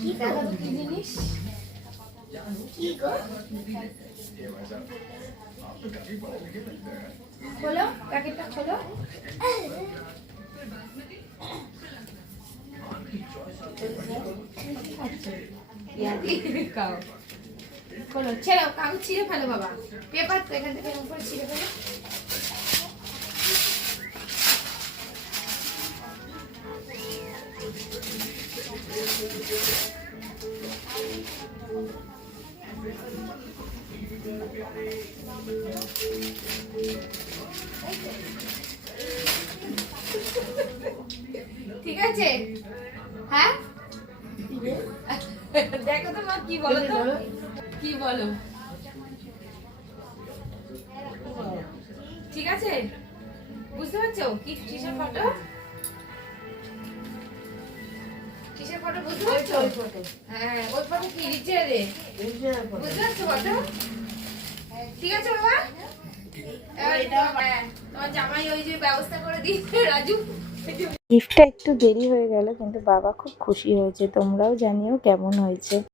কি দেখো তো কি জিনিস? কি গো? খোলো, প্যাকেটটা খোলো। খোলো, ছেড়ো, কাগজ ছিঁড়ে ফেলো বাবা। পেপার তো এখান থেকে উপরে ছিঁড়ে ফেলো। ঠিক আছে? হ্যাঁ, দেখো তো মা কি বলো তো, কি বলো? ঠিক আছে, বুঝতে পারছো কি কিসের ফটো? কিসের ফটো বুঝতে পারছো? হ্যাঁ, ওই ফটো কি রিচারে? বুঝতে পারছো ফটো? ঠিক আছে বাবা। হ্যাঁ, তোমার জামাই ওই যে ব্যবস্থা করে দিয়েছে রাজু। গিফটটা একটু দেরি হয়ে গেল, কিন্তু বাবা খুব খুশি হয়েছে। তোমরাও জানিও কেমন হয়েছে।